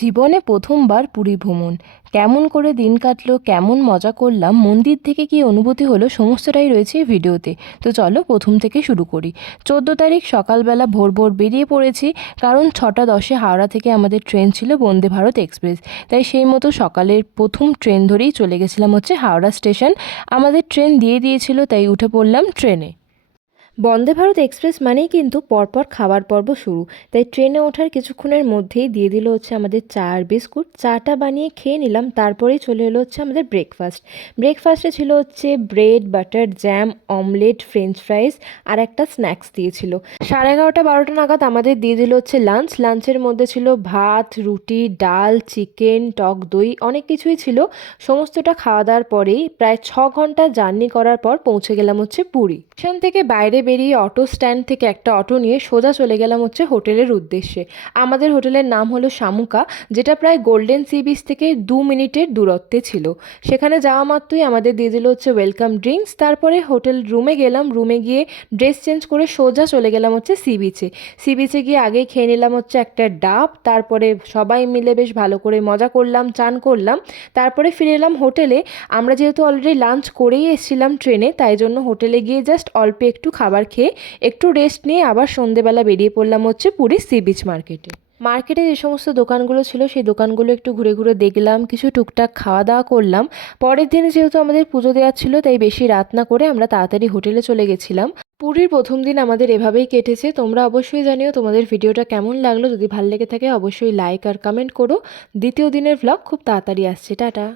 জীবনে প্রথমবার পুরী ভ্রমণ। কেমন করে দিন কাটলো, কেমন মজা করলাম, মন্দির থেকে কী অনুভূতি হলো, সমস্তটাই রয়েছে এই ভিডিওতে। তো চলো প্রথম থেকে শুরু করি। 14 তারিখ সকালবেলা ভোর ভোর বেরিয়ে পড়েছি, কারণ 6টা 10-এ হাওড়া থেকে আমাদের ট্রেন ছিল বন্দে ভারত এক্সপ্রেস। তাই সেই মতো সকালের প্রথম ট্রেন ধরেই চলে গেছিলাম হচ্ছে হাওড়া স্টেশন। আমাদের ট্রেন দিয়ে দিয়েছিল, তাই উঠে পড়লাম ট্রেনে। বন্দে ভারত এক্সপ্রেস মানেই কিন্তু পরপর খাবার পর্ব শুরু। তাই ট্রেনে ওঠার কিছুক্ষণের মধ্যেই দিয়ে দিল হচ্ছে আমাদের চা আর বিস্কুট। চাটা বানিয়ে খেয়ে নিলাম, তারপরেই চলে এলো হচ্ছে আমাদের ব্রেকফাস্ট। ব্রেকফাস্টে ছিল হচ্ছে bread, butter, jam, omelette, french fries আর একটা স্ন্যাক্স দিয়েছিল। 11:30-12টা নাগাদ আমাদের দিয়ে দিল হচ্ছে লাঞ্চ। লাঞ্চের মধ্যে ছিল ভাত, রুটি, ডাল, চিকেন, টক দই, অনেক কিছুই ছিল। সমস্তটা খাওয়া দাওয়ার পরেই প্রায় 6 ঘন্টা জার্নি করার পর পৌঁছে গেলাম হচ্ছে পুরী স্টেশন থেকে। বাইরে বেরিয়ে অটো স্ট্যান্ড থেকে একটা অটো নিয়ে সোজা চলে গেলাম হচ্ছে হোটেলের উদ্দেশ্যে। আমাদের হোটেলের নাম হলো শামুকা, যেটা প্রায় গোল্ডেন সি বিচ থেকে 2 মিনিটের দূরত্বে ছিল। সেখানে যাওয়া মাত্রই আমাদের দিয়ে দিল হচ্ছে ওয়েলকাম ড্রিঙ্কস। তারপরে হোটেল রুমে গেলাম, রুমে গিয়ে ড্রেস চেঞ্জ করে সোজা চলে গেলাম হচ্ছে সি বিচে। সি বিচে গিয়ে আগেই খেয়ে নিলাম হচ্ছে একটা ডাব। তারপরে সবাই মিলে বেশ ভালো করে মজা করলাম, চান করলাম। তারপরে ফিরে এলাম হোটেলে। আমরা যেহেতু অলরেডি লাঞ্চ করেই এসেছিলাম ট্রেনে, তাই জন্য হোটেলে গিয়ে জাস্ট অল্প একটু খাবার খেয়ে একটু রেস্ট নিয়ে আবার সন্ধেবেলা বেরিয়ে পড়লাম হচ্ছে পুরীর সি বিচ মার্কেটে। মার্কেটে যে সমস্ত দোকানগুলো ছিল সেই দোকানগুলো একটু ঘুরে ঘুরে দেখলাম, কিছু টুকটাক খাওয়া দাওয়া করলাম। পরের দিনে যেহেতু আমাদের পুজো দেওয়ার ছিল, তাই বেশি রাত না করে আমরা তাড়াতাড়ি হোটেলে চলে গেছিলাম। পুরীর প্রথম দিন আমাদের এভাবেই কেটেছে। তোমরা অবশ্যই জানিও তোমাদের ভিডিওটা কেমন লাগলো। যদি ভালো লেগে থাকে অবশ্যই লাইক আর কমেন্ট করো। দ্বিতীয় দিনের ভ্লগ খুব তাড়াতাড়ি আসছে। টাটা।